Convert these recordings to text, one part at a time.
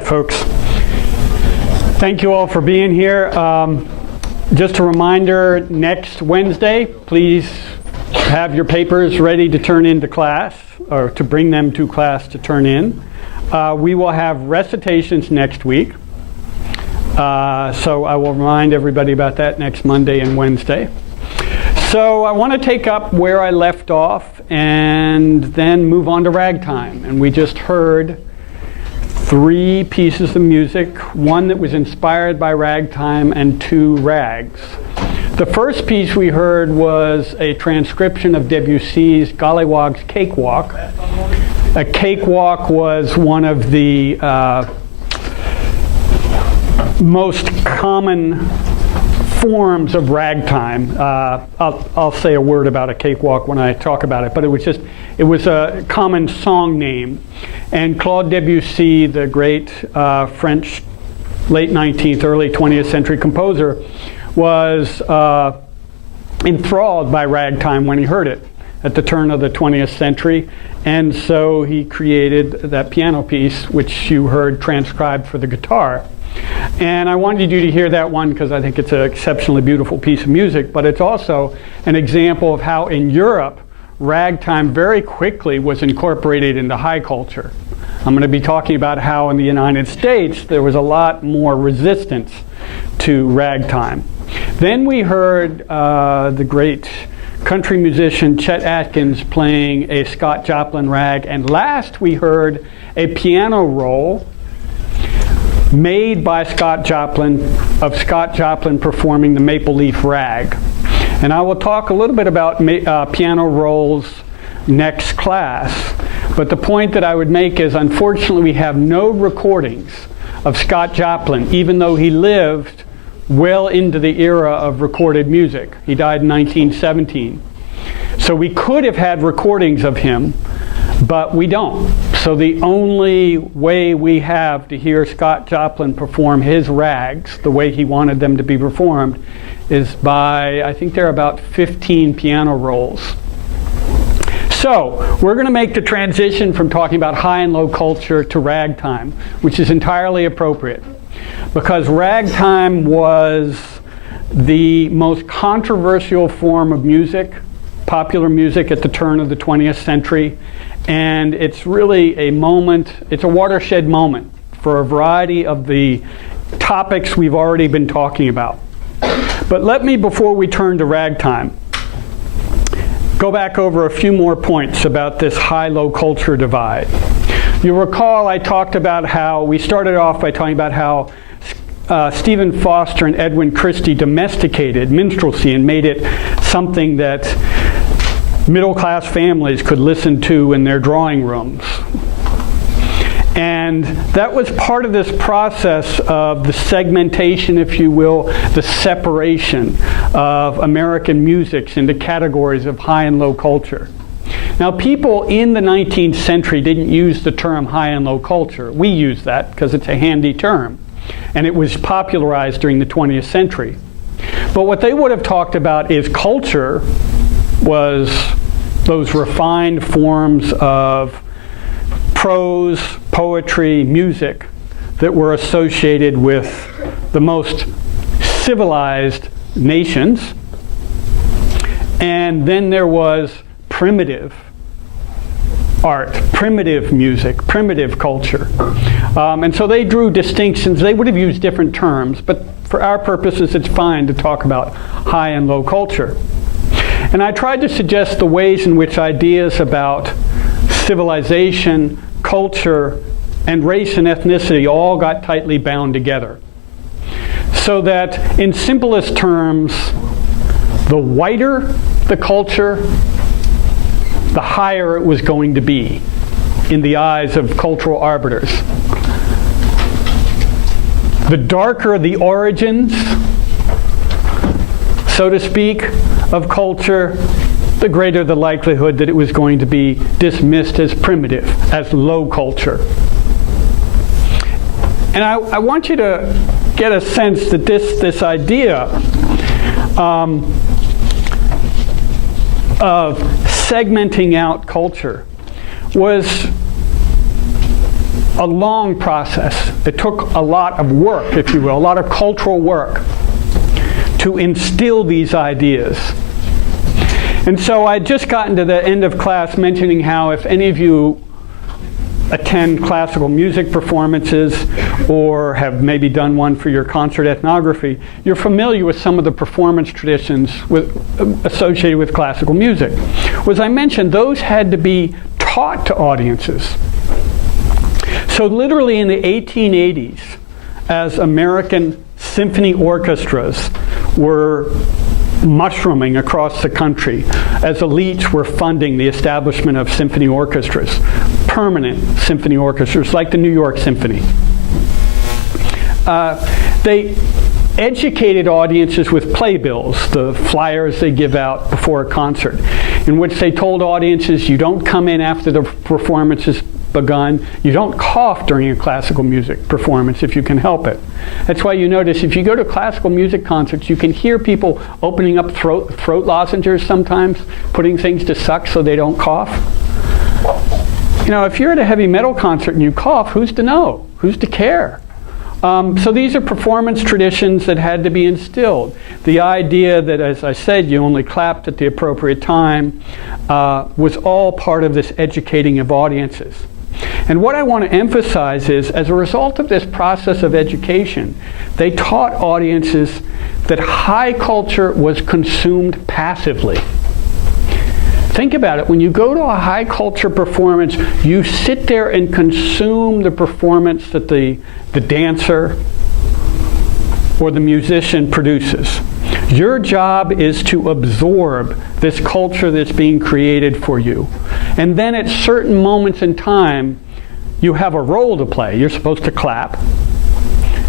right, folks. Thank you all for being here. Just a reminder, next Wednesday, please have your papers ready to turn into class, or to bring them to class to turn in. We will have recitations next week. So I will remind everybody about that next Monday and Wednesday. So I want to take up where I left off and then move on to ragtime. And we just heard 3 pieces of music, one that was inspired by ragtime and 2 rags. The first piece we heard was a transcription of Debussy's Golliwogg's Cakewalk. A cakewalk was one of the most common forms of ragtime. I'll say a word about a cakewalk when I talk about it, but it was a common song name. And Claude Debussy, the great French late 19th, early 20th century composer, was enthralled by ragtime when he heard it at the turn of the 20th century. And so he created that piano piece, which you heard transcribed for the guitar. And I wanted you to hear that one because I think it's an exceptionally beautiful piece of music, but it's also an example of how in Europe, ragtime very quickly was incorporated into high culture. I'm going to be talking about how in the United States there was a lot more resistance to ragtime. Then we heard the great country musician Chet Atkins playing a Scott Joplin rag, and last we heard a piano roll made by Scott Joplin, of Scott Joplin performing the Maple Leaf Rag. And I will talk a little bit about piano rolls next class, but the point that I would make is, unfortunately, we have no recordings of Scott Joplin, even though he lived well into the era of recorded music. He died in 1917. So we could have had recordings of him, but we don't. So the only way we have to hear Scott Joplin perform his rags the way he wanted them to be performed is by, I think there are about 15 piano rolls. So we're going to make the transition from talking about high and low culture to ragtime, which is entirely appropriate, because ragtime was the most controversial form of music, popular music at the turn of the 20th century. And it's really a moment, it's a watershed moment for a variety of the topics we've already been talking about. But let me, before we turn to ragtime, go back over a few more points about this high-low culture divide. You'll recall I talked about how, we started off by talking about how Stephen Foster and Edwin Christie domesticated minstrelsy and made it something that middle-class families could listen to in their drawing rooms. And that was part of this process of the segmentation, if you will, the separation of American music into categories of high and low culture. Now, people in the 19th century didn't use the term high and low culture. We use that because it's a handy term. And it was popularized during the 20th century. But what they would have talked about is culture was those refined forms of prose, poetry, music that were associated with the most civilized nations. And then there was primitive art, primitive music, primitive culture. And so they drew distinctions. They would have used different terms, but for our purposes it's fine to talk about high and low culture. And I tried to suggest the ways in which ideas about civilization, culture, and race and ethnicity all got tightly bound together. So that in simplest terms, the whiter the culture, the higher it was going to be in the eyes of cultural arbiters. The darker the origins, so to speak, of culture, the greater the likelihood that it was going to be dismissed as primitive, as low culture. And I want you to get a sense that this idea of segmenting out culture was a long process. It took a lot of work, if you will, a lot of cultural work to instill these ideas. And so I'd just gotten to the end of class mentioning how if any of you attend classical music performances or have maybe done one for your concert ethnography, you're familiar with some of the performance traditions associated with classical music. As I mentioned, those had to be taught to audiences. So literally in the 1880s, as American symphony orchestras were mushrooming across the country, as elites were funding the establishment of symphony orchestras, permanent symphony orchestras like the New York Symphony. They educated audiences with playbills, the flyers they give out before a concert, in which they told audiences, you don't come in after the performance is begun, you don't cough during a classical music performance if you can help it. That's why you notice if you go to classical music concerts, you can hear people opening up throat lozenges sometimes, putting things to suck so they don't cough. You know, if you're at a heavy metal concert and you cough, who's to know? Who's to care? So these are performance traditions that had to be instilled. The idea that, as I said, you only clapped at the appropriate time was all part of this educating of audiences. And what I want to emphasize is, as a result of this process of education, they taught audiences that high culture was consumed passively. Think about it. When you go to a high culture performance, you sit there and consume the performance that the dancer or the musician produces. Your job is to absorb this culture that's being created for you. And then at certain moments in time, you have a role to play. You're supposed to clap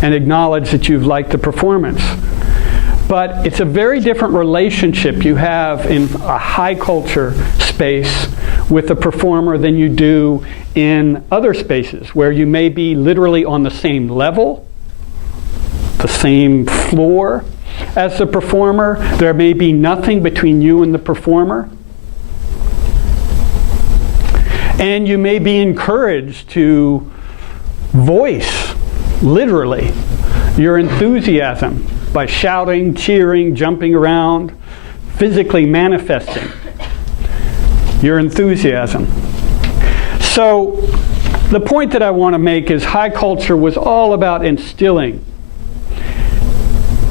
and acknowledge that you've liked the performance. But it's a very different relationship you have in a high culture space with a performer than you do in other spaces where you may be literally on the same level, the same floor as the performer. There may be nothing between you and the performer. And you may be encouraged to voice, literally, your enthusiasm by shouting, cheering, jumping around, physically manifesting your enthusiasm. So the point that I want to make is high culture was all about instilling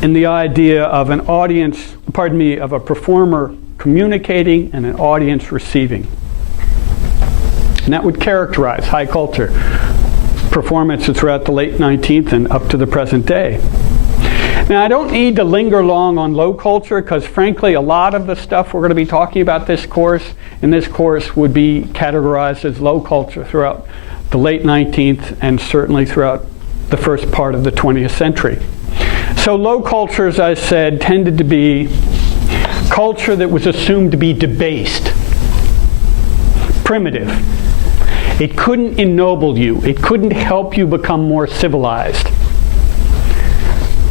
in the idea of an audience, of a performer communicating and an audience receiving. And that would characterize high culture performances throughout the late 19th and up to the present day. Now, I don't need to linger long on low culture because, frankly, a lot of the stuff we're going to be talking about in this course would be categorized as low culture throughout the late 19th and certainly throughout the first part of the 20th century. So low culture, as I said, tended to be culture that was assumed to be debased, primitive. It couldn't ennoble you. It couldn't help you become more civilized.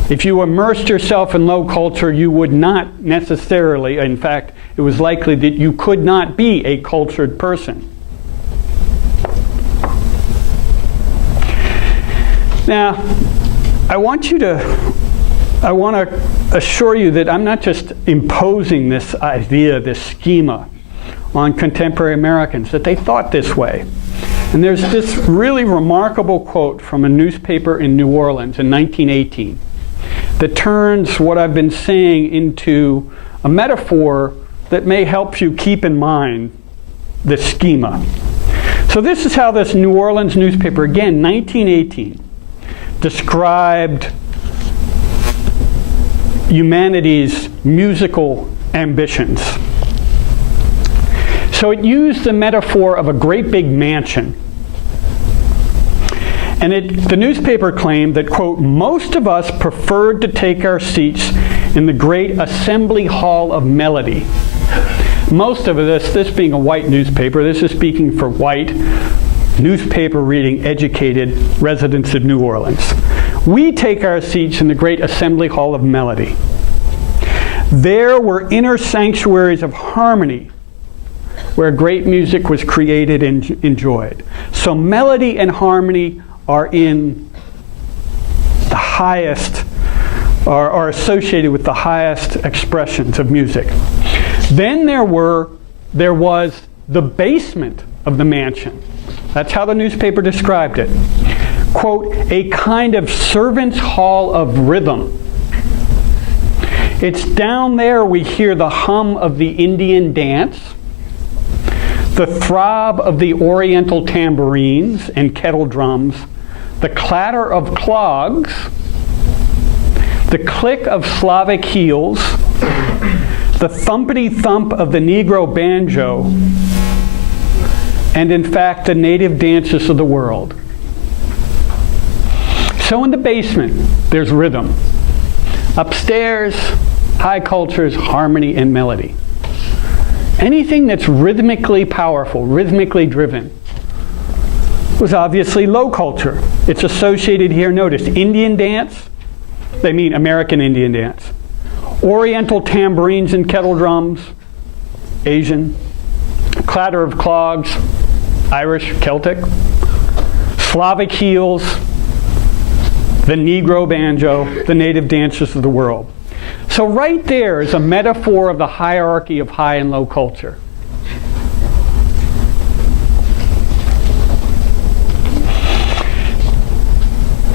If you immersed yourself in low culture, you would not necessarily, in fact, it was likely that you could not be a cultured person. Now, I want to assure you that I'm not just imposing this idea, this schema on contemporary Americans, that they thought this way. And there's this really remarkable quote from a newspaper in New Orleans in 1918 that turns what I've been saying into a metaphor that may help you keep in mind this schema. So this is how this New Orleans newspaper, again, 1918, described humanity's musical ambitions. So it used the metaphor of a great big mansion. And the newspaper claimed that, quote, most of us preferred to take our seats in the great assembly hall of melody. Most of us, this being a white newspaper, this is speaking for white, newspaper reading, educated residents of New Orleans. We take our seats in the great assembly hall of melody. There were inner sanctuaries of harmony where great music was created and enjoyed. So melody and harmony are in the highest, are associated with the highest expressions of music. Then there was the basement of the mansion. That's how the newspaper described it. Quote, a kind of servant's hall of rhythm. It's down there we hear the hum of the Indian dance, the throb of the oriental tambourines and kettle drums, the clatter of clogs, the click of Slavic heels, the thumpity thump of the Negro banjo, and in fact the native dances of the world. So in the basement, there's rhythm. Upstairs, high culture's harmony and melody. Anything that's rhythmically powerful, rhythmically driven, was obviously low culture. It's associated here, notice, Indian dance, they mean American Indian dance. Oriental tambourines and kettle drums, Asian. Clatter of clogs, Irish, Celtic. Slavic heels, the Negro banjo, the native dances of the world. So right there is a metaphor of the hierarchy of high and low culture.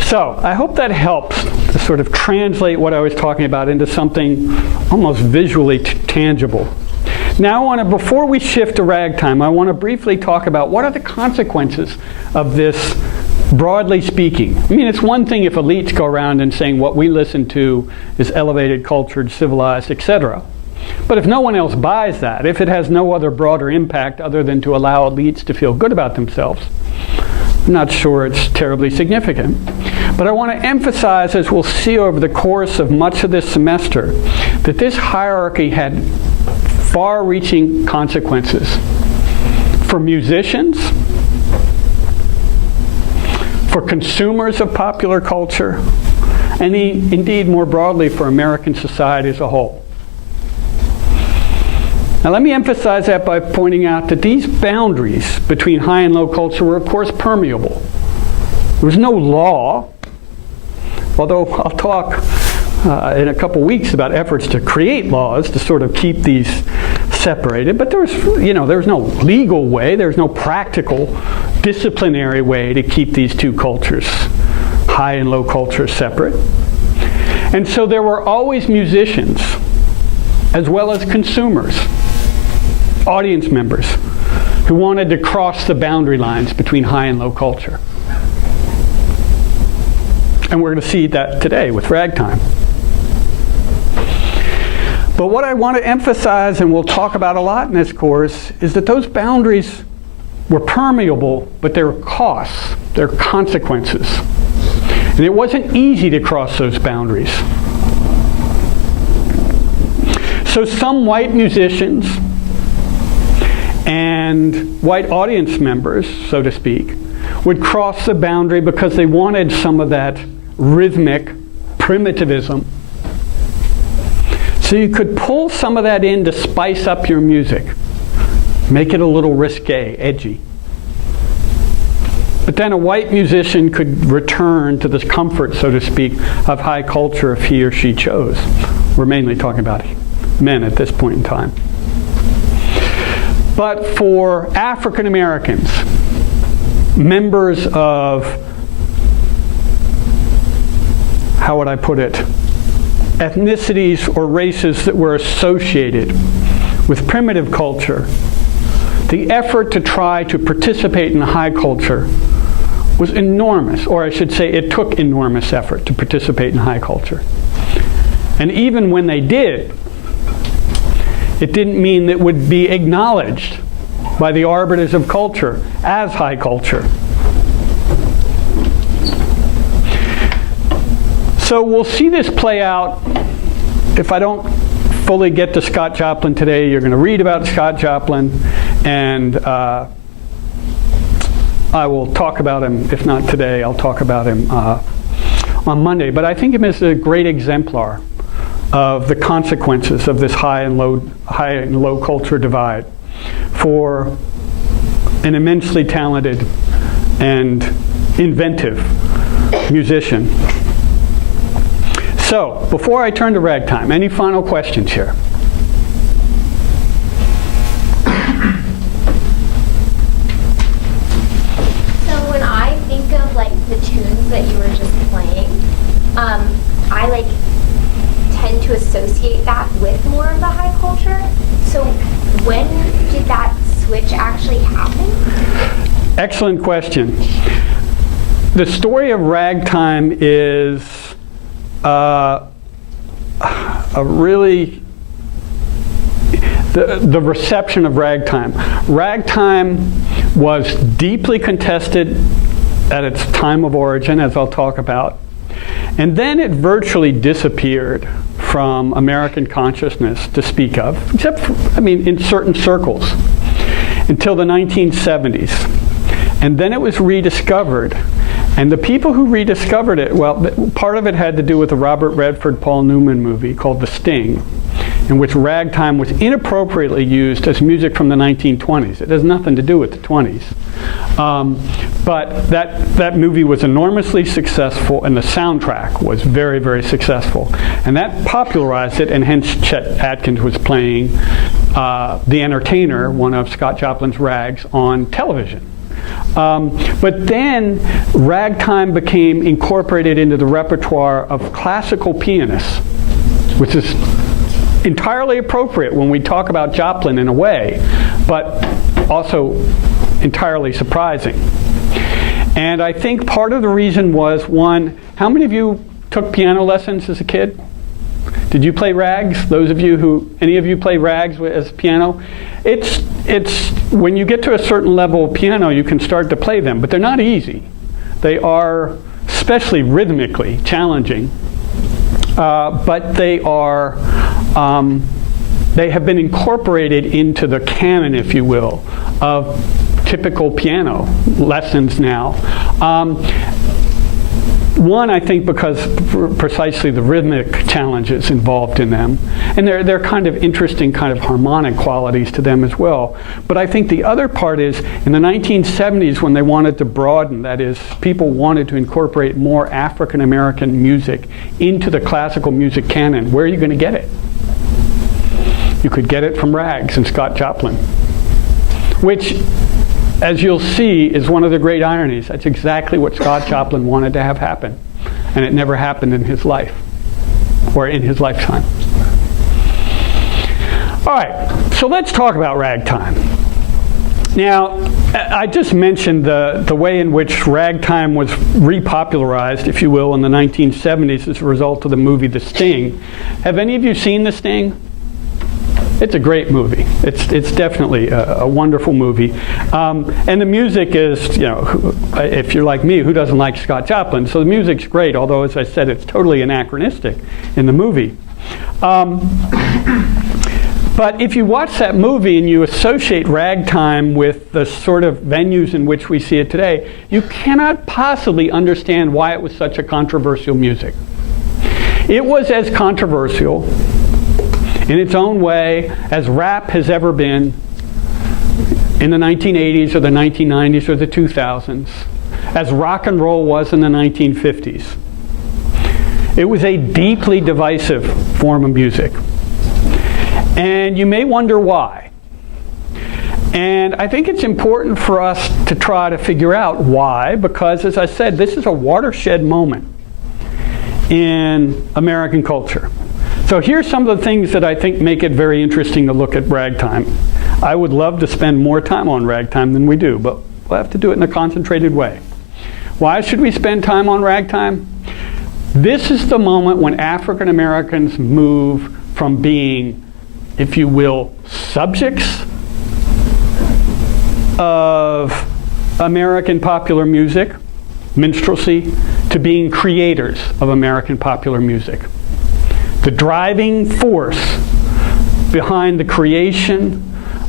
So I hope that helps to sort of translate what I was talking about into something almost visually tangible. Now before we shift to ragtime, I want to briefly talk about what are the consequences of this, broadly speaking. I mean, it's one thing if elites go around and saying what we listen to is elevated, cultured, civilized, etc. But if no one else buys that, if it has no other broader impact other than to allow elites to feel good about themselves, I'm not sure it's terribly significant. But I want to emphasize, as we'll see over the course of much of this semester, that this hierarchy had far-reaching consequences for musicians, for consumers of popular culture, and indeed more broadly for American society as a whole. Now let me emphasize that by pointing out that these boundaries between high and low culture were of course permeable. There was no law, although I'll talk in a couple weeks about efforts to create laws to sort of keep these separated, but there was no legal way, there was no practical disciplinary way to keep these two cultures, high and low culture, separate. And so there were always musicians as well as consumers, audience members, who wanted to cross the boundary lines between high and low culture. And we're going to see that today with ragtime. But what I want to emphasize, and we'll talk about a lot in this course, is that those boundaries were permeable, but there were costs, there were consequences. And it wasn't easy to cross those boundaries. So some white musicians and white audience members, so to speak, would cross the boundary because they wanted some of that rhythmic primitivism. So you could pull some of that in to spice up your music, make it a little risque, edgy. But then a white musician could return to this comfort, so to speak, of high culture if he or she chose. We're mainly talking about men at this point in time. But for African Americans, members of, how would I put it, ethnicities or races that were associated with primitive culture, the effort to try to participate in high culture was enormous, or I should say it took enormous effort to participate in high culture. And even when they did, it didn't mean that it would be acknowledged by the arbiters of culture as high culture. So we'll see this play out. If I don't fully get to Scott Joplin today, you're going to read about Scott Joplin, and I will talk about him. If not today, I'll talk about him on Monday. But I think him as a great exemplar of the consequences of this high and low culture divide. for an immensely talented and inventive musician. So, before I turn to Ragtime, any final questions here? So when I think of like the tunes that you were just playing, I like tend to associate that with more of the high culture. So when did that switch actually happen? Excellent question. The story of Ragtime is a really the reception of Ragtime. Ragtime was deeply contested at its time of origin, as I'll talk about, and then it virtually disappeared from American consciousness to speak of, except for, in certain circles, until the 1970s. And then it was rediscovered. And the people who rediscovered it, well, part of it had to do with the Robert Redford, Paul Newman movie called The Sting, in which ragtime was inappropriately used as music from the 1920s. It has nothing to do with the 20s. But that movie was enormously successful, and the soundtrack was very, very successful. And that popularized it, and hence Chet Atkins was playing The Entertainer, one of Scott Joplin's rags, on television. But then ragtime became incorporated into the repertoire of classical pianists, which is entirely appropriate when we talk about Joplin in a way, but also entirely surprising. And I think part of the reason was, one, how many of you took piano lessons as a kid? Did you play rags? Those of you any of you play rags as piano? It's when you get to a certain level of piano, you can start to play them, but they're not easy. They are especially rhythmically challenging, but they have been incorporated into the canon, if you will, of typical piano lessons now. One, I think, because precisely the rhythmic challenges involved in them, and they're kind of interesting, kind of harmonic qualities to them as well. But I think the other part is, in the 1970s, when they wanted to broaden, that is, people wanted to incorporate more African American music into the classical music canon. Where are you going to get it? You could get it from rags and Scott Joplin, which, as you'll see, is one of the great ironies. That's exactly what Scott Joplin wanted to have happen, and it never happened in his life, or in his lifetime. All right, so let's talk about ragtime. Now, I just mentioned the way in which ragtime was repopularized, if you will, in the 1970s as a result of the movie The Sting. Have any of you seen The Sting? It's a great movie. It's definitely a wonderful movie. And the music is, if you're like me, who doesn't like Scott Joplin? So the music's great, although, as I said, it's totally anachronistic in the movie. But if you watch that movie and you associate ragtime with the sort of venues in which we see it today, you cannot possibly understand why it was such a controversial music. It was as controversial in its own way as rap has ever been in the 1980s or the 1990s or the 2000s, as rock and roll was in the 1950s. It was a deeply divisive form of music. And you may wonder why. And I think it's important for us to try to figure out why, because, as I said, this is a watershed moment in American culture. So here's some of the things that I think make it very interesting to look at ragtime. I would love to spend more time on ragtime than we do, but we'll have to do it in a concentrated way. Why should we spend time on ragtime? This is the moment when African Americans move from being, if you will, subjects of American popular music, minstrelsy, to being creators of American popular music. The driving force behind the creation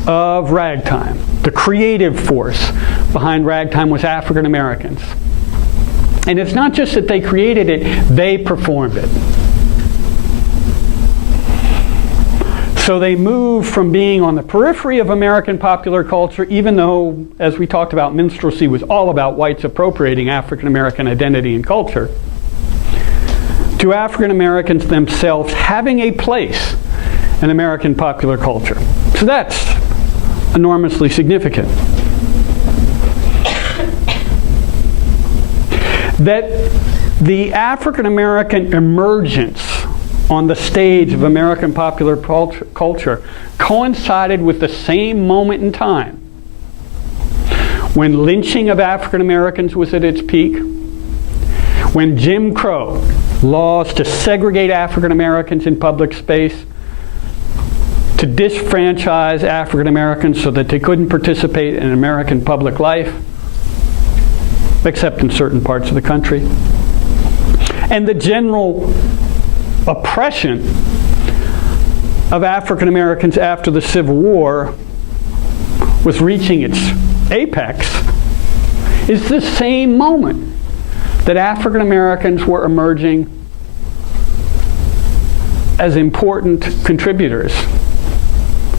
of ragtime, the creative force behind ragtime, was African Americans. And it's not just that they created it, they performed it. So they move from being on the periphery of American popular culture, even though, as we talked about, minstrelsy was all about whites appropriating African American identity and culture, to African Americans themselves having a place in American popular culture. So that's enormously significant. That the African American emergence on the stage of American popular culture coincided with the same moment in time when lynching of African Americans was at its peak, when Jim Crow laws to segregate African Americans in public space, to disfranchise African Americans so that they couldn't participate in American public life, except in certain parts of the country, and the general oppression of African Americans after the Civil War was reaching its apex, is the same moment that African Americans were emerging as important contributors.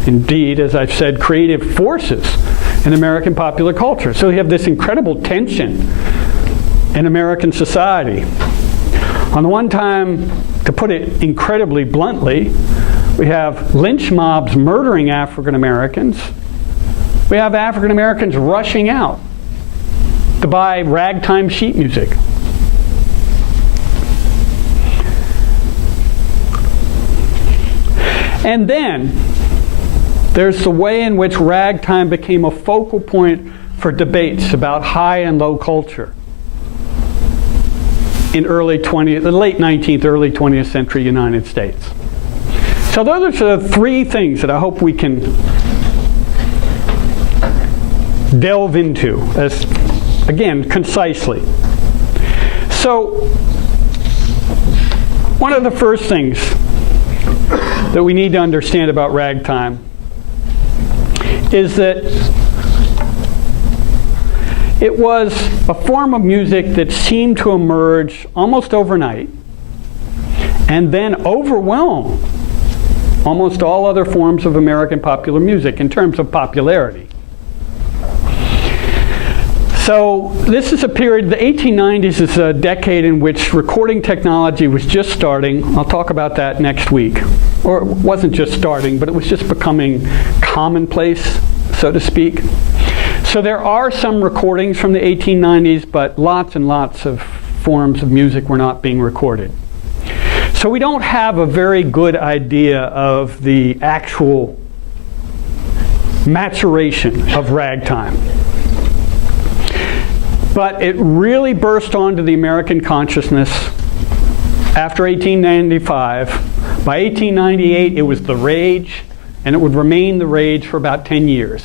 Indeed, as I've said, creative forces in American popular culture. So you have this incredible tension in American society. On the one time, to put it incredibly bluntly, we have lynch mobs murdering African Americans. We have African Americans rushing out to buy ragtime sheet music. And then there's the way in which ragtime became a focal point for debates about high and low culture in the late 19th, early 20th century United States. So those are the three things that I hope we can delve into, as, again, concisely. So one of the first things that we need to understand about ragtime is that it was a form of music that seemed to emerge almost overnight and then overwhelm almost all other forms of American popular music in terms of popularity. So this is a period, the 1890s is a decade in which recording technology was just starting. I'll talk about that next week. Or it wasn't just starting, but it was just becoming commonplace, so to speak. So there are some recordings from the 1890s, but lots and lots of forms of music were not being recorded. So we don't have a very good idea of the actual maturation of ragtime. But it really burst onto the American consciousness after 1895. By 1898, it was the rage, and it would remain the rage for about 10 years.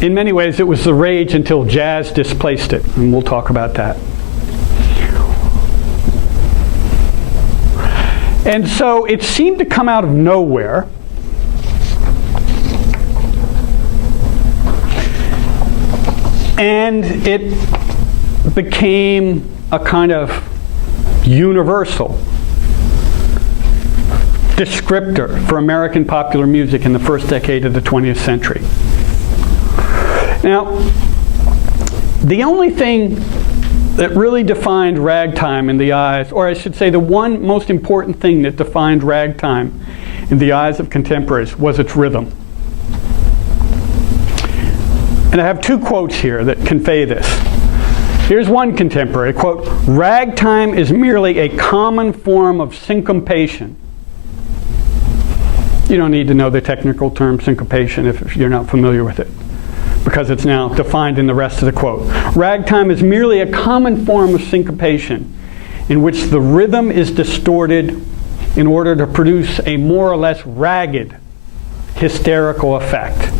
In many ways, it was the rage until jazz displaced it, and we'll talk about that. And so it seemed to come out of nowhere. And it became a kind of universal descriptor for American popular music in the first decade of the 20th century. Now, the only thing that really defined ragtime in the eyes, or I should say the one most important thing that defined ragtime in the eyes of contemporaries, was its rhythm. And I have two quotes here that convey this. Here's one contemporary, quote, "Ragtime is merely a common form of syncopation." You don't need to know the technical term syncopation if you're not familiar with it, because it's now defined in the rest of the quote. "Ragtime is merely a common form of syncopation in which the rhythm is distorted in order to produce a more or less ragged, hysterical effect."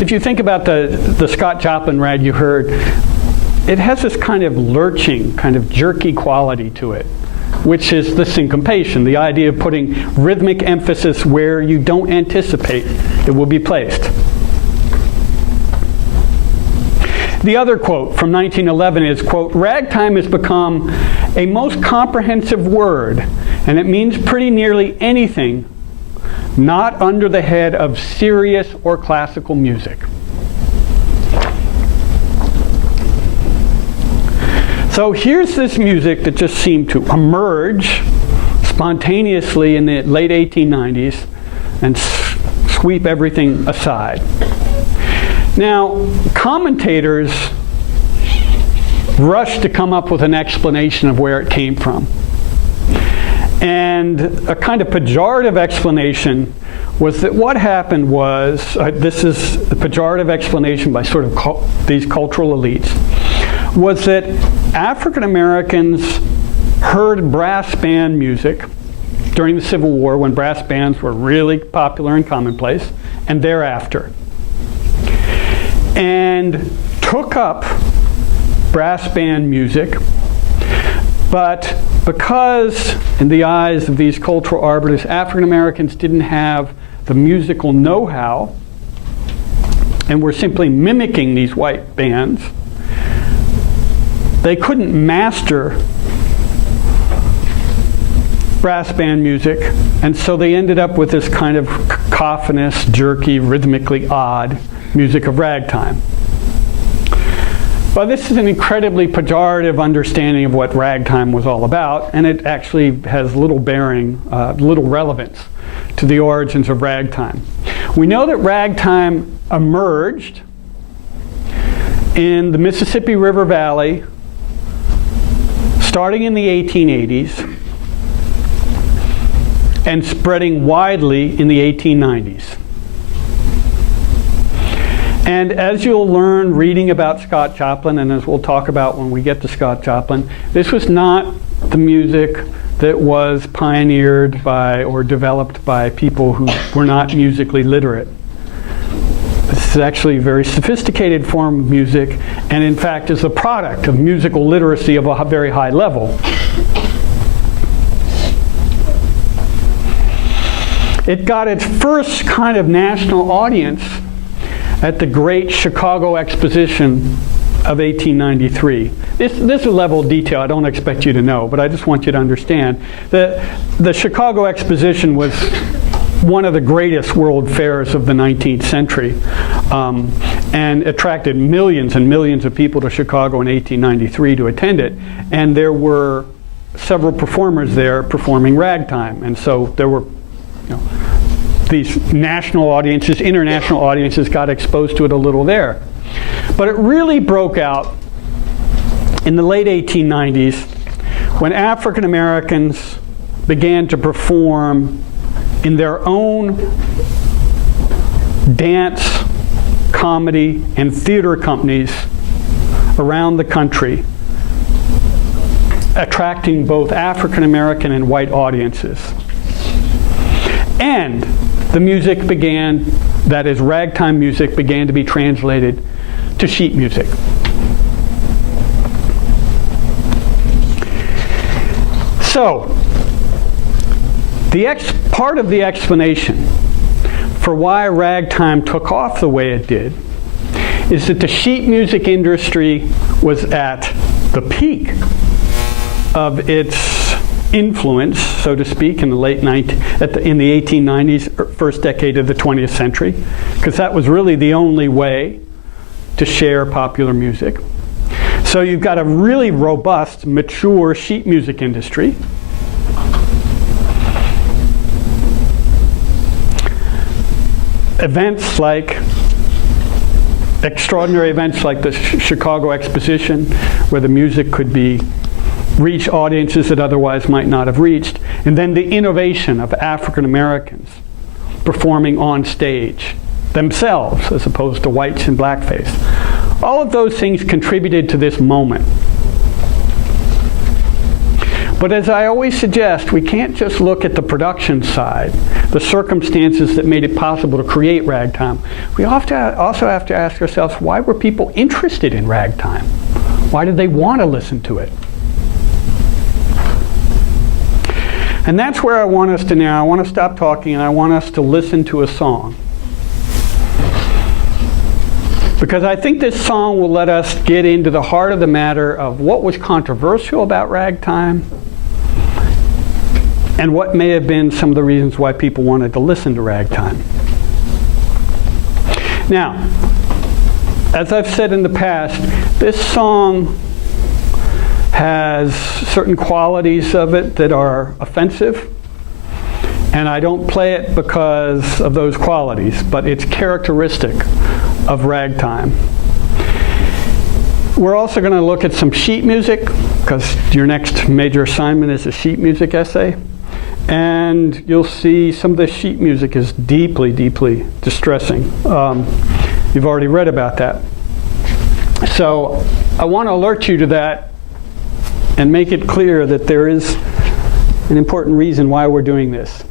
If you think about the Scott Joplin rag you heard, it has this kind of lurching, kind of jerky quality to it, which is the syncopation, the idea of putting rhythmic emphasis where you don't anticipate it will be placed. The other quote from 1911 is, quote, "Ragtime has become a most comprehensive word And it means pretty nearly anything not under the head of serious or classical music. So here's this music that just seemed to emerge spontaneously in the late 1890s and sweep everything aside. Now, commentators rushed to come up with an explanation of where it came from. And a kind of pejorative explanation was that what happened was, this is the pejorative explanation by sort of these cultural elites, was that African Americans heard brass band music during the Civil War, when brass bands were really popular and commonplace, and thereafter, and took up brass band music. But because, in the eyes of these cultural arbiters, African Americans didn't have the musical know-how and were simply mimicking these white bands, they couldn't master brass band music, and so they ended up with this kind of cacophonous, jerky, rhythmically odd music of ragtime. Well, this is an incredibly pejorative understanding of what ragtime was all about, and it actually has little bearing, little relevance to the origins of ragtime. We know that ragtime emerged in the Mississippi River Valley starting in the 1880s and spreading widely in the 1890s. And as you'll learn reading about Scott Joplin, and as we'll talk about when we get to Scott Joplin, this was not the music that was pioneered by or developed by people who were not musically literate. This is actually a very sophisticated form of music, and in fact is a product of musical literacy of a very high level. It got its first kind of national audience at the Great Chicago Exposition of 1893. This is a level of detail I don't expect you to know, but I just want you to understand that the Chicago Exposition was one of the greatest world fairs of the 19th century, and attracted millions and millions of people to Chicago in 1893 to attend it. And there were several performers there performing ragtime, and so there were, these national audiences, international audiences got exposed to it a little there. But it really broke out in the late 1890s when African Americans began to perform in their own dance, comedy, and theater companies around the country, attracting both African American and white audiences. And the music began, that is ragtime music, began to be translated to sheet music. So, part of the explanation for why ragtime took off the way it did is that the sheet music industry was at the peak of its influence, so to speak, in the in the 1890s, first decade of the 20th century, because that was really the only way to share popular music. So you've got a really robust, mature sheet music industry. Extraordinary events like the Chicago Exposition, where the music could reach audiences that otherwise might not have reached, and then the innovation of African Americans performing on stage themselves as opposed to whites in blackface. All of those things contributed to this moment. But as I always suggest, we can't just look at the production side, the circumstances that made it possible to create ragtime. We also have to ask ourselves, why were people interested in ragtime? Why did they want to listen to it? And that's where I want us to now. I want to stop talking and I want us to listen to a song. Because I think this song will let us get into the heart of the matter of what was controversial about ragtime and what may have been some of the reasons why people wanted to listen to ragtime. Now, as I've said in the past, this song has certain qualities of it that are offensive, and I don't play it because of those qualities, but it's characteristic of ragtime. We're also going to look at some sheet music, because your next major assignment is a sheet music essay. And you'll see some of the sheet music is deeply, deeply distressing. You've already read about that. So I want to alert you to that and make it clear that there is an important reason why we're doing this.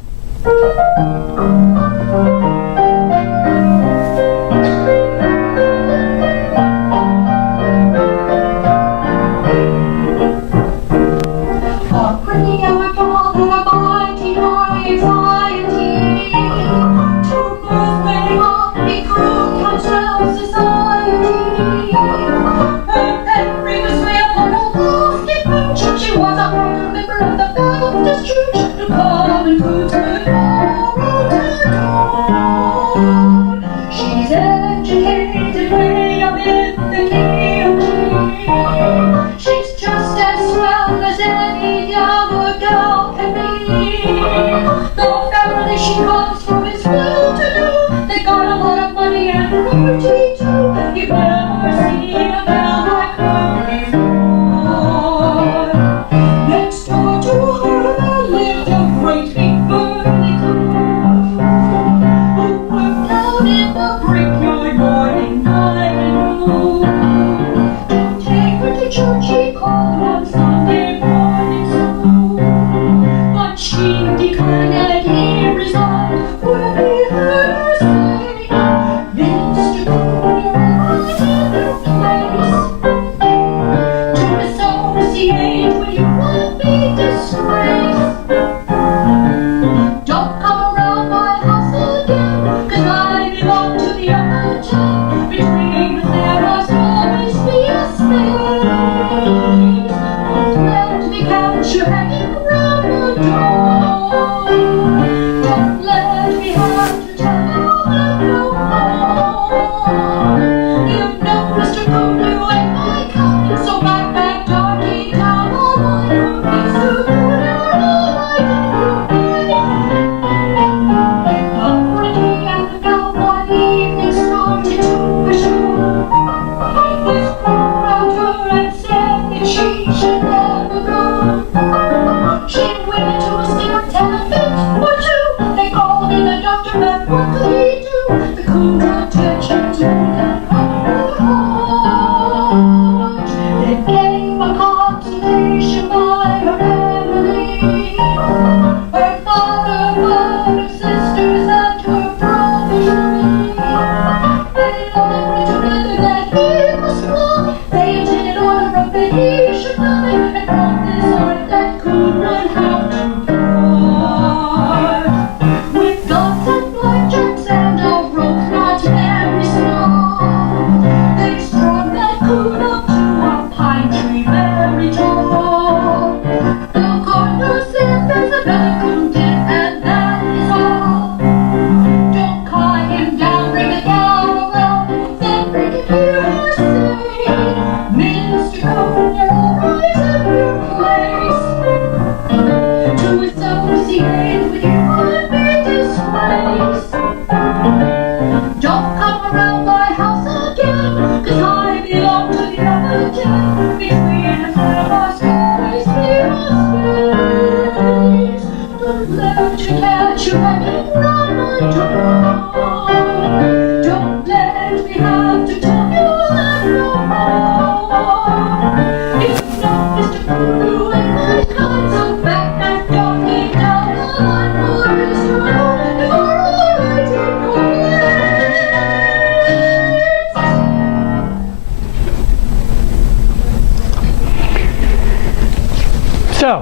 So,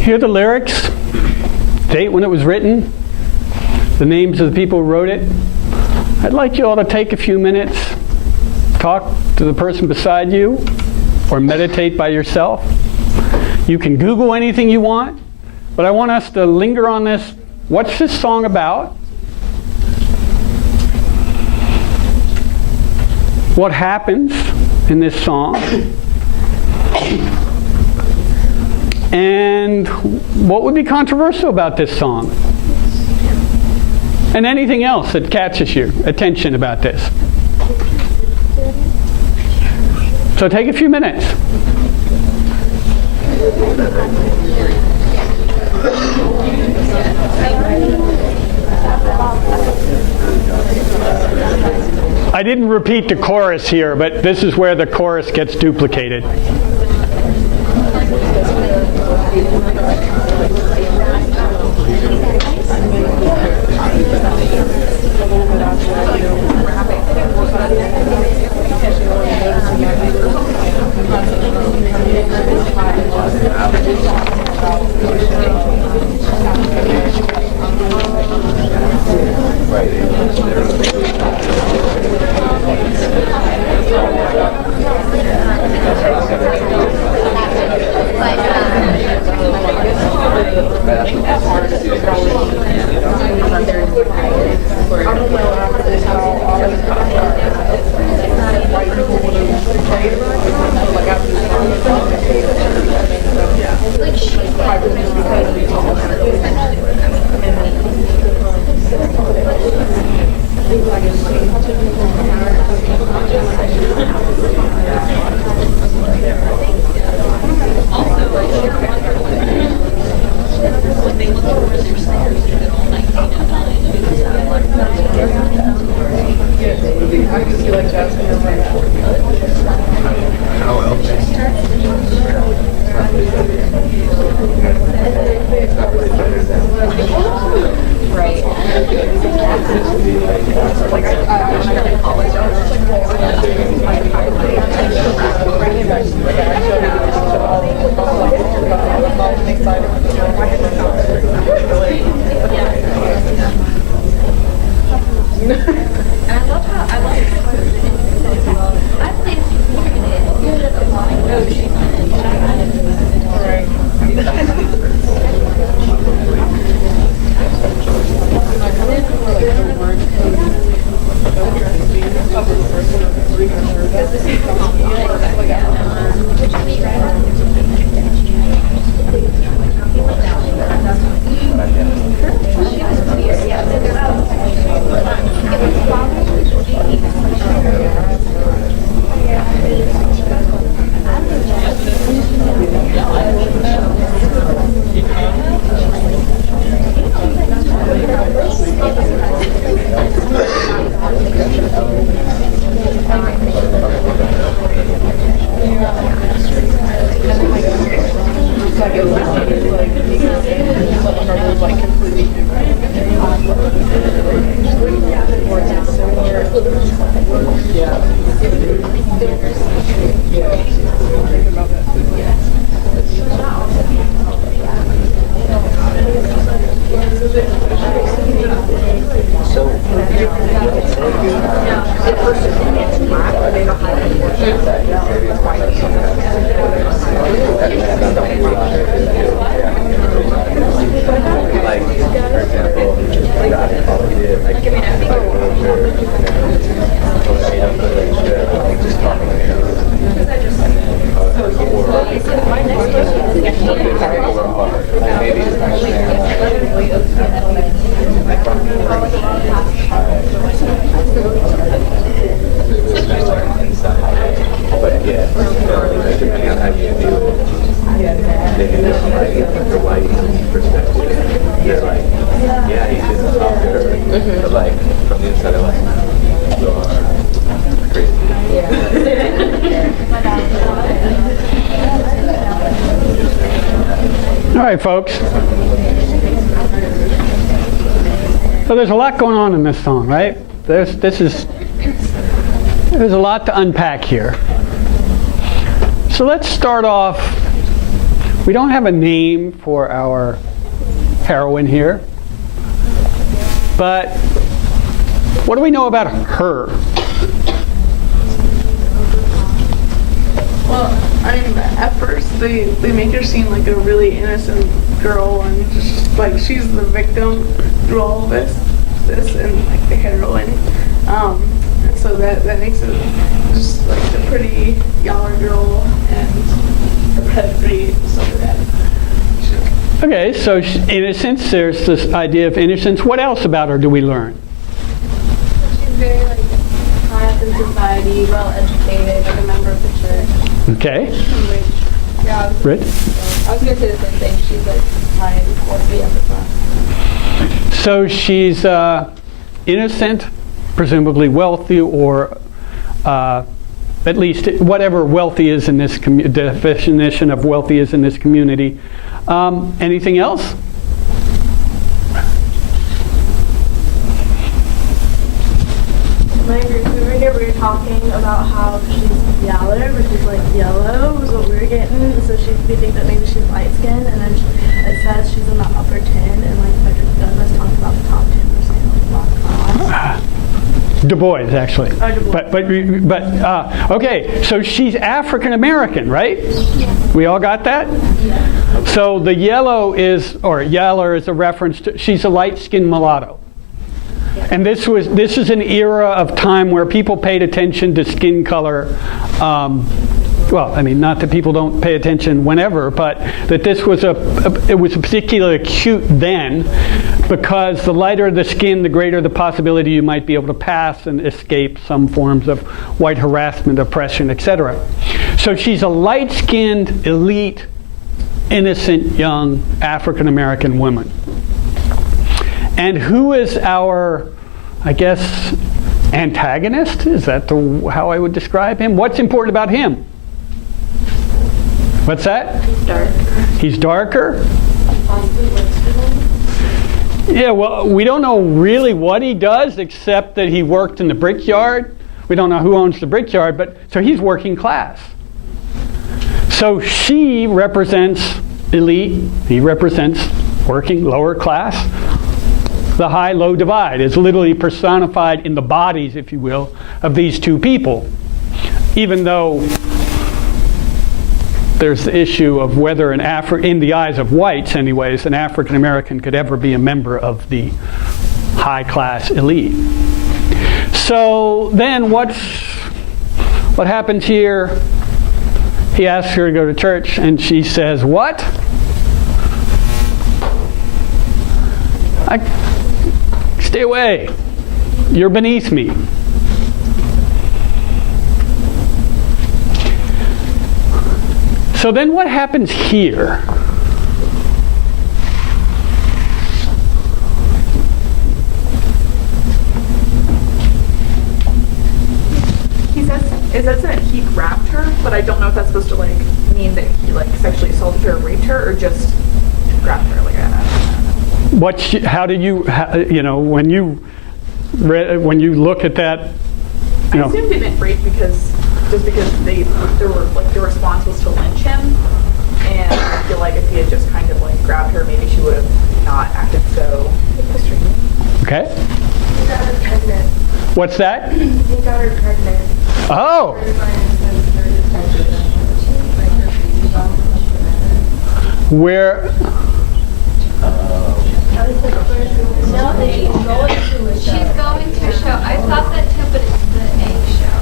here are the lyrics, date when it was written, the names of the people who wrote it. I'd like you all to take a few minutes, talk to the person beside you, or meditate by yourself. You can Google anything you want, But I want us to linger on this. What's this song about? What happens in this song? And what would be controversial about this song? And anything else that catches your attention about this? So take a few minutes. I didn't repeat the chorus here, but this is where the chorus gets duplicated. All right, folks. So there's a lot going on in this song, right? There's a lot to unpack here. So let's start off. We don't have a name for our heroine here, but what do we know about her? Well, I mean, at first they make her seem like a really innocent girl, and just like she's the victim through all of this and like the heroine. And so that makes it just like the pretty yaller girl and her pedigree, so that. Okay, so innocence, there's this idea of innocence. What else about her do we learn? She's very like high up in society, well educated, like a member of the church. Okay. Which, yeah, Rich? I was gonna say the same thing. She's like high, wants to be upper class. So she's innocent, presumably wealthy, or at least whatever wealthy is in this definition of wealthy is in this community. Anything else? My group over here, we were talking about how she's yaller, which is like yellow, was what we were getting. So we think that maybe she's light skinned, and then it says she's in the upper 10, and like Frederick Douglass talked about the top 10%, like black class. Du Bois, actually. Oh, Du Bois. But okay, so she's African American, right? Yeah. We all got that? Yeah. So the yellow is, or yaller is a reference to, she's a light-skinned mulatto. And this is an era of time where people paid attention to skin color. Well, I mean, not that people don't pay attention whenever, but that this was it was particularly acute then, because the lighter the skin, the greater the possibility you might be able to pass and escape some forms of white harassment, oppression, etc. So she's a light-skinned, elite, innocent, young African-American woman. And who is our, I guess, antagonist? Is that how I would describe him? What's important about him? What's that? He's dark. He's darker? Possibly works for them. Yeah, well, we don't know really what he does, except that he worked in the brickyard. We don't know who owns the brickyard, but so he's working class. So she represents elite, he represents working, lower class. The high-low divide is literally personified in the bodies, if you will, of these two people. Even though there's the issue of whether in the eyes of whites anyways, an African American could ever be a member of the high-class elite. So then what happens here? He asks her to go to church, and she says, what? Stay away. You're beneath me. So then what happens here? It says that he grabbed her, but I don't know if that's supposed to like mean that he like sexually assaulted her or raped her, or just grabbed her. Like I don't know. How do you, when you look at that, I assumed it meant rape because the response was to lynch him, and I feel like if he had just kind of like grabbed her, maybe she would have not acted so extreme. okay. He got her pregnant. What's that? He got her pregnant. Oh, where? She's going to a show. I thought that too, but it's the egg show.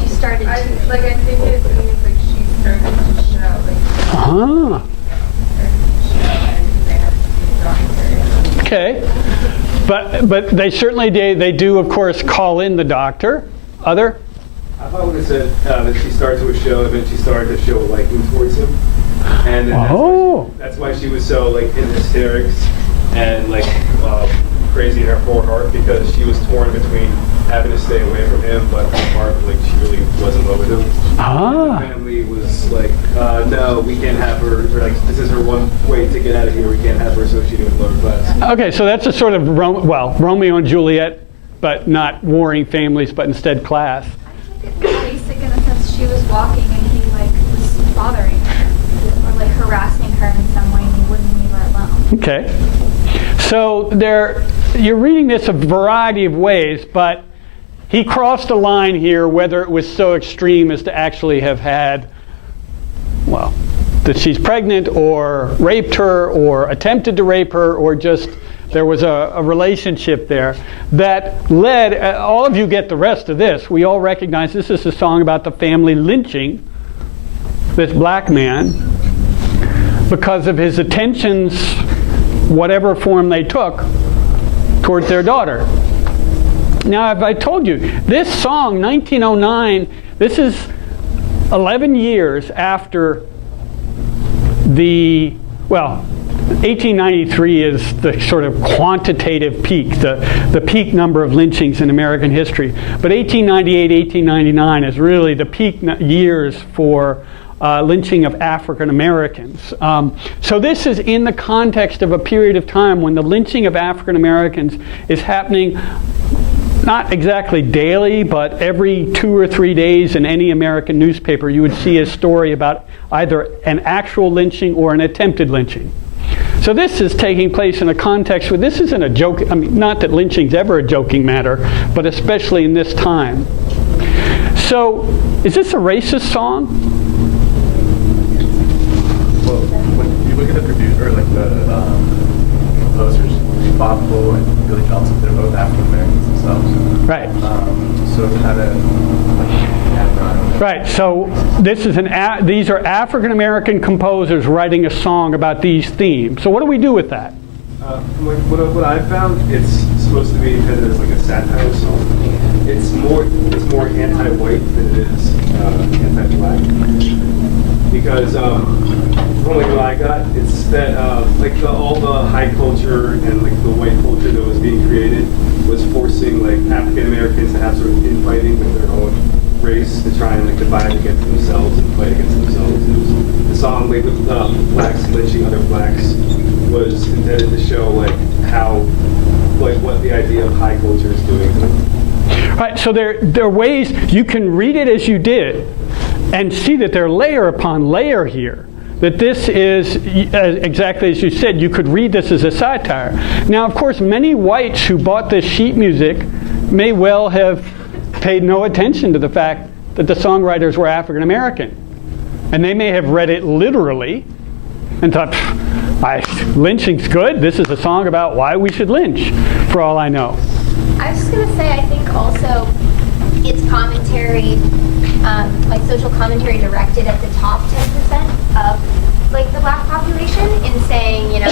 She started to. I think it means like she started to show, like. Ah. Okay, but they certainly they do of course call in the doctor. Other? I thought would have said that she started to a show, and then she started to show liking towards him, and then that's why she was so like in hysterics and like crazy in her poor heart, because she was torn between having to stay away from him, but her heart, like she really was in love with him. Ah. The family was like, no, we can't have her. Like, this is her one way to get out of here. We can't have her associated with lower class. Okay, so that's a sort of Romeo and Juliet, but not warring families, but instead class. I think it's basic in the sense she was walking and he like was bothering her or like harassing her in some way and he wouldn't leave her alone. Okay, so you're reading this a variety of ways, but he crossed a line here, whether it was so extreme as to actually have had, well, that she's pregnant or raped her or attempted to rape her, or just there was a relationship there that led, all of you get the rest of this. We all recognize this is a song about the family lynching this black man because of his attentions, whatever form they took, towards their daughter. Now, I told you, this song, 1909, this is 11 years after the, well, 1893 is the sort of quantitative peak, the peak number of lynchings in American history. But 1898, 1899 is really the peak years for lynching of African Americans. So this is in the context of a period of time when the lynching of African Americans is happening not exactly daily, but every 2 or 3 days in any American newspaper you would see a story about either an actual lynching or an attempted lynching. So this is taking place in a context where this isn't a joke. I mean, not that lynching's ever a joking matter, but especially in this time. So, is this a racist song? Well, when you look at the producer, like the composers, Bob Cole and Billy Johnson, they're both African Americans themselves. Right. So it's kind of right. So this is these are African American composers writing a song about these themes. So what do we do with that? What I found, it's supposed to be intended as like a satire song. It's more anti-white than it is anti-black. Because from like what I got, it's that all the high culture and like the white culture that was being created was forcing like African Americans to have sort of infighting with their own race to try and like divide against themselves and fight against themselves. And the song like with blacks lynching other blacks was intended to show like how like what the idea of high culture is doing to them. Right. So there are ways you can read it as you did and see that they're layer upon layer here. That this is, exactly as you said, you could read this as a satire. Now, of course, many whites who bought this sheet music may well have paid no attention to the fact that the songwriters were African American. And they may have read it literally and thought, lynching's good. This is a song about why we should lynch, for all I know. I was just going to say, I think also it's commentary, like social commentary directed at the top 10% of like the black population in saying, you know,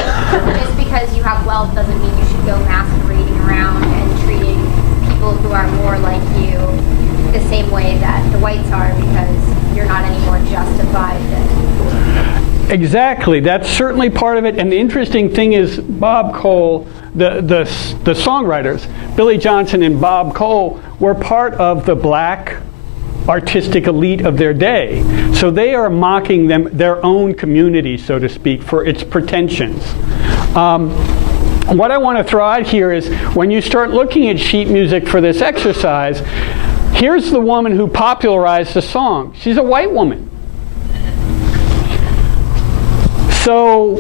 just because you have wealth doesn't mean you should go masquerading around and treating people who are more like you the same way that the whites are, because you're not any more justified than. Exactly. That's certainly part of it. And the interesting thing is Bob Cole, the songwriters, Billy Johnson and Bob Cole, were part of the black artistic elite of their day. So they are mocking their own community, so to speak, for its pretensions. What I want to throw out here is when you start looking at sheet music for this exercise, here's the woman who popularized the song. She's a white woman. So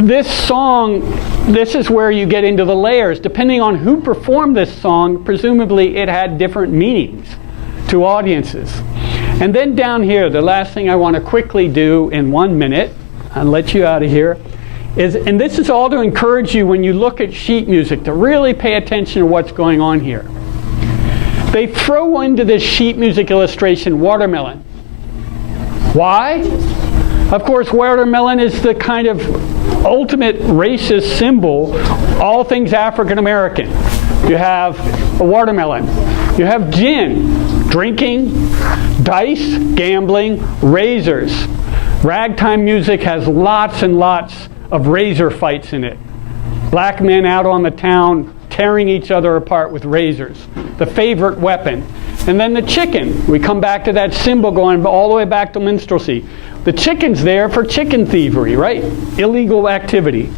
this song, this is where you get into the layers. Depending on who performed this song, presumably it had different meanings to audiences. And then down here, the last thing I want to quickly do in 1 minute, I'll let you out of here, is, and this is all to encourage you when you look at sheet music, to really pay attention to what's going on here. They throw into this sheet music illustration watermelon. Why? Of course, watermelon is the kind of ultimate racist symbol, all things African American. You have a watermelon. You have gin, drinking, dice, gambling, razors. Ragtime music has lots and lots of razor fights in it. Black men out on the town tearing each other apart with razors, the favorite weapon. And then the chicken. We come back to that symbol going all the way back to minstrelsy. The chicken's there for chicken thievery, right? Illegal activity.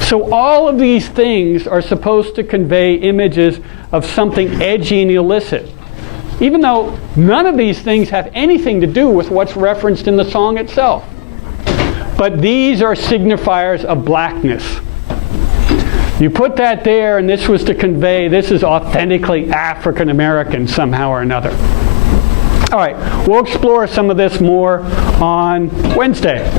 So all of these things are supposed to convey images of something edgy and illicit, even though none of these things have anything to do with what's referenced in the song itself. But these are signifiers of blackness. You put that there, and this was to convey this is authentically African American somehow or another. All right, we'll explore some of this more on Wednesday.